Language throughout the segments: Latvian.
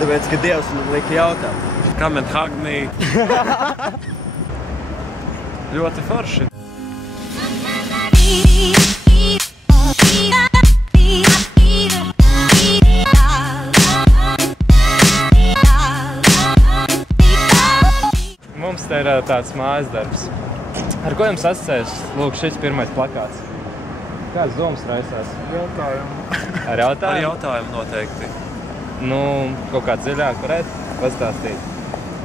Tāpēc, ka Dievs man lika jautāt. Come and hug me. Ļoti forši. Mums te ir tāds mājas darbs. Ar ko jums asociējas? Lūk, šis pirmais plakāts. Kāds domas raisās? Jautājumu. Ar jautājumu? Ar jautājumu noteikti. Nu, kaut kā dziļāk varētu pastāstīt.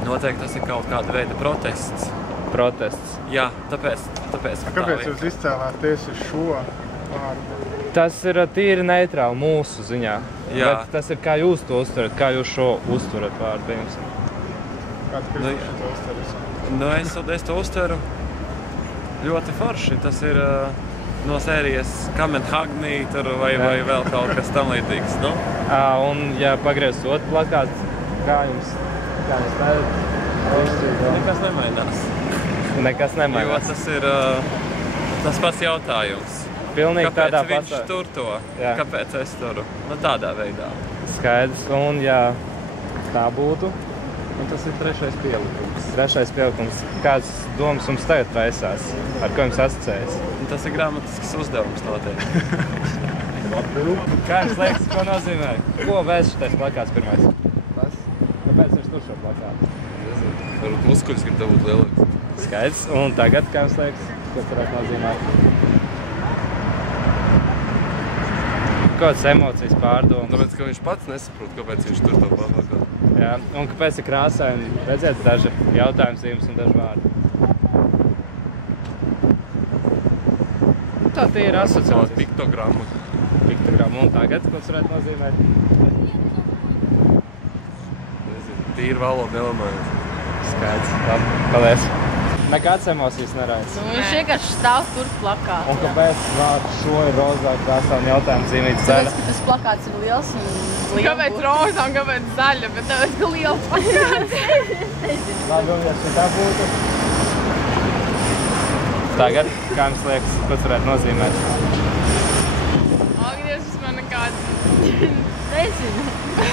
Noteikti tas ir kaut kāda veida protests. Protests. Jā, tāpēc Kāpēc jūs izcēlāt tieši šo vārdu? Tas ir tīri neitrāli mūsu ziņā. Jā. Bet tas ir kā jūs to uzturat, kā jūs šo uzturat vārdu, piemēram. Kāds pirms to uztaris? Nu, es to uztveru ļoti forši. Tas ir no sērijas Come and hug me tur vai vēl kaut kas tam līdzīgs. Nu? Un ja pagriez otru plakātu, kā jums tādāt? Nekas nemainās. Nekas nemainās. Jo tas ir tas pats jautājums. Pilnīgi tādā Kāpēc viņš tur to? Jā. Kāpēc es turu? Nu, tādā veidā. Skaidrs. Un ja tā būtu, un tas ir trešais pielikums. Trešais pielikums. Kāds domas jums tagad raisās? Ar ko jums asociējas? Tas ir gramatisks uzdevums noteikti. Kā jums liekas, ko nozīmē? Ko vēs šitais plakāts pirmais? Kāpēc viņš tur šo plakātu? Varbūt muskuļus grib dabūt lielāks. Skaidrs. Un tagad, kā jums liekas, ko tas varētu nozīmēt? Kādas emocijas pārdomas? Tāpēc, ka viņš pats nesaprot, kāpēc viņš tur to plakātu. Jā, un kāpēc ir krāsaini? Redziet, daži jautājums zīmes un daži vārdi. Tā tie ir asociācijas. Piktogramma. Piktogramma. Un tagad, ko tas varētu nozīmēt? Tīri valoda elements. Skaidrs. Labi, paldies. Nekāds emocijas neraisa. Nu, viņš vienkārši stāv tur plakātā. Un kāpēc vārds šo ir rozā krāsā un jautājums zīmīts zaļa? Tāpēc, ka tas plakāts ir liels un liels. Kāpēc rozā un kāpēc zaļa, bet tāpēc, ka liels plakāts. Labi, un ja šitā būtu? Tagad, kā jums liekas, ko tas varētu nozīmēt? Ak, Dievs, es man nekāds. Nezinu.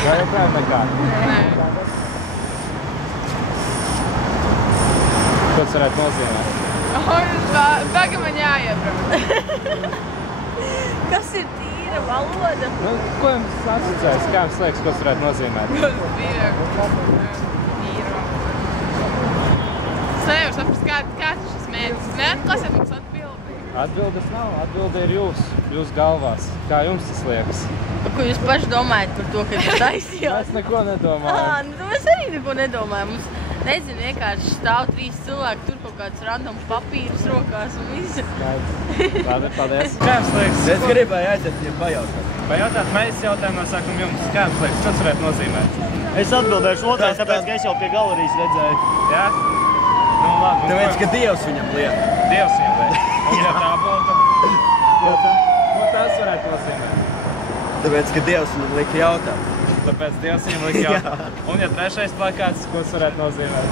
Vai joprojām nekādi? Nē. Ko tas varētu nozīmēt? Tagad man jāiebrauc. Kas ir tīra valoda? Nu, ko jums asociējas? Kā jums liekas, ko tas varētu nozīmēt? Es nevaru saprast, kāds ir šis mērķis. Neatklāsiet mums atbildi. Atbildes nav. Atbilde ir jūs galvās. Kā jums tas liekas? Ko jūs paši domājat par to, ka jūs taisījāt? Mēs neko nedomājam. Nu, mēs arī neko nedomājam. Mums, nezinu, vienkārši stāv 3 cilvēki, tur kaut kāds random papīrus rokās un visu. Labi, paldies. Kā jums liekas? Es gribēju aiziet viņiem pajautāt. Pajautāt, mēs jautājumu nosākam jums. Kā jums liekas, ko tas varētu nozīmēt? Es atbildēšu otrais, tāpēc, ka es jau pie galerijas redzēju. Jā? Nu, labi. Tāpēc, ka Dievs viņam liek. Dievs viņam liek. Un ja tā būtu, ko tas varētu nozīmēt? Tāpēc, ka Dievs man lika jautāt. Tāpēc Dievs viņam lika jautāt. Un ja trešais plakāts, ko tas varētu nozīmēt?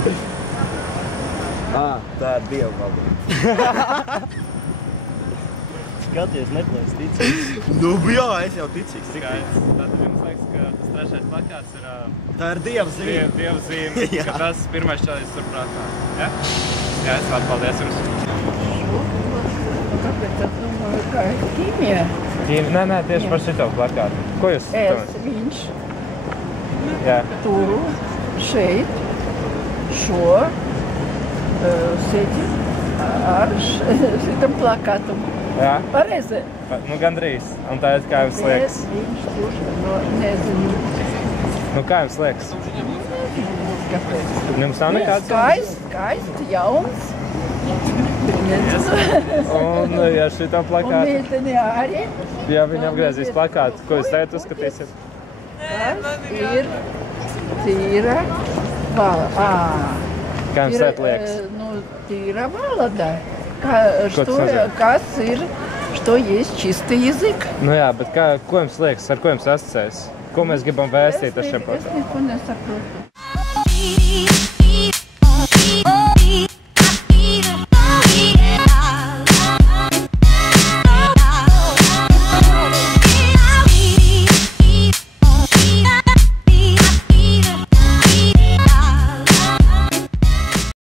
Tā ir Dieva valoda. Skaties, neplēs ticīgs. Nu, jā, es jau ticīgs. Tātad jums liekas, ka tas trešais plakāts ir Tā ir Dieva zīme. Dieva zīme, ka tas pirmais čalis tur prātā. Ja? Jā, es varu paldies jums. Kāpēc es domāju, ka ir ķīmija? Nē, tieši par šito plakātu. Ko jūs Es, viņš, Jā. turu, šeit, šo, sēdi ar šitam plakātam. Jā? Pareizi. Nu, gandrīz. Un tagad, kā jums liekas? Es, viņš, tur, no, nezinu. Nu, kā jums liekas? Kāpēc? Jums nav nekāds? Skaists, jauns. Un, ja šitam Un plakātu, meiteni arī. ja viņi apgriezīs plakātu, ko jūs tagad uzskatīsiet? Tas ir tīra valoda. Kā jums tagad liekas? Ну, tīra valoda. Ko tas nozīmē? Kas ir, что есть чистый язык. Nu jā, bet ko jums liekas, ar ko jums asociējas? Ko mēs gribam vēstīt ar šiem plakātiem? Es neko nesaprotu.